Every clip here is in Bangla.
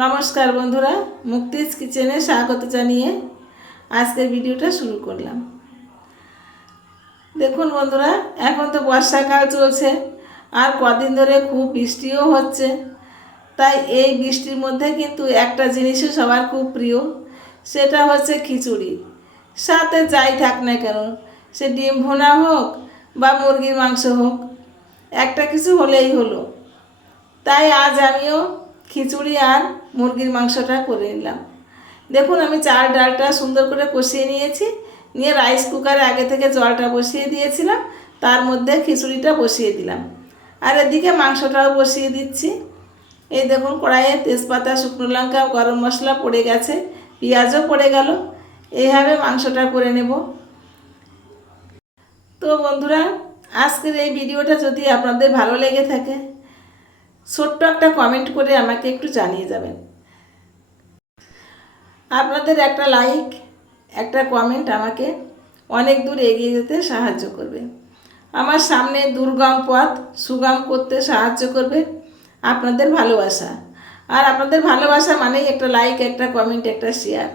नमस्कार बंधुरा मुक्तिज किचेने स्वागत जानिए आज के भिडियोटा शुरू करलाम। देखुन बंधुरा एखन तो बर्षाकाल चलছে আর কদিন ধরে খুব বৃষ্টিও হচ্ছে, তাই এই বৃষ্টির মধ্যে কিন্তু একটা জিনিসও সবার খুব প্রিয়, সেটা হচ্ছে খিচুড়ি। সাথে যাই থাক না কেন, সে ডিম ভুনা হোক বা মুরগির মাংস হোক, একটা কিছু হলেই হলো। তাই আজ আমিও খিচুড়ি আর মুরগির মাংসটা করে নিলাম। দেখুন আমি চাল ডালটা সুন্দর করে কষিয়ে নিয়েছি, নিয়ে রাইস কুকারে আগে থেকে জলটা বসিয়ে দিয়েছিলাম, তার মধ্যে খিচুড়িটা বসিয়ে দিলাম। আর এদিকে মাংসটাও বসিয়ে দিচ্ছি। এই দেখুন কড়াইয়ে তেজপাতা, শুকনো লঙ্কা, গরম মশলা পড়ে গেছে, পেঁয়াজও পড়ে গেল। এইভাবে মাংসটা করে নেব। তো বন্ধুরা আজকের এই ভিডিওটা যদি আপনাদের ভালো লেগে থাকে ছোট্ট একটা কমেন্ট করে আমাকে একটু জানিয়ে যাবেন। আপনাদের একটা লাইক, একটা কমেন্ট আমাকে অনেক দূর এগিয়ে যেতে সাহায্য করবে। আমার সামনে দুর্গম পথ সুগম করতে সাহায্য করবে আপনাদের ভালোবাসা। আর আপনাদের ভালোবাসা মানেই একটা লাইক, একটা কমেন্ট, একটা শেয়ার।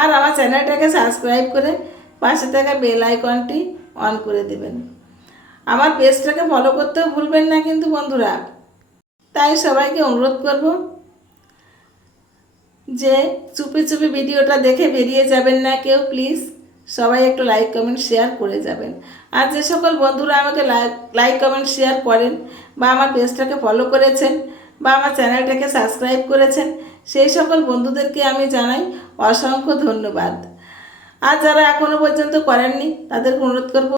আর আমার চ্যানেলটাকে সাবস্ক্রাইব করে পাশে থাকা বেল আইকনটি অন করে দেবেন। আমার পেজটাকে ফলো করতেও ভুলবেন না কিন্তু বন্ধুরা। তাই সবাইকে অনুরোধ করব যে চুপি চুপি ভিডিওটা দেখে বেরিয়ে যাবেন না কেউ, প্লিজ সবাই একটু লাইক কমেন্ট শেয়ার করে যাবেন। আর যে সকল বন্ধুরা আমাকে লাইক কমেন্ট শেয়ার করেন বা আমার পেজটাকে ফলো করেছেন বা আমার চ্যানেলটাকে সাবস্ক্রাইব করেছেন, সেই সকল বন্ধুদেরকে আমি জানাই অসংখ্য ধন্যবাদ। আর যারা এখনও পর্যন্ত করেননি তাদেরকে অনুরোধ করব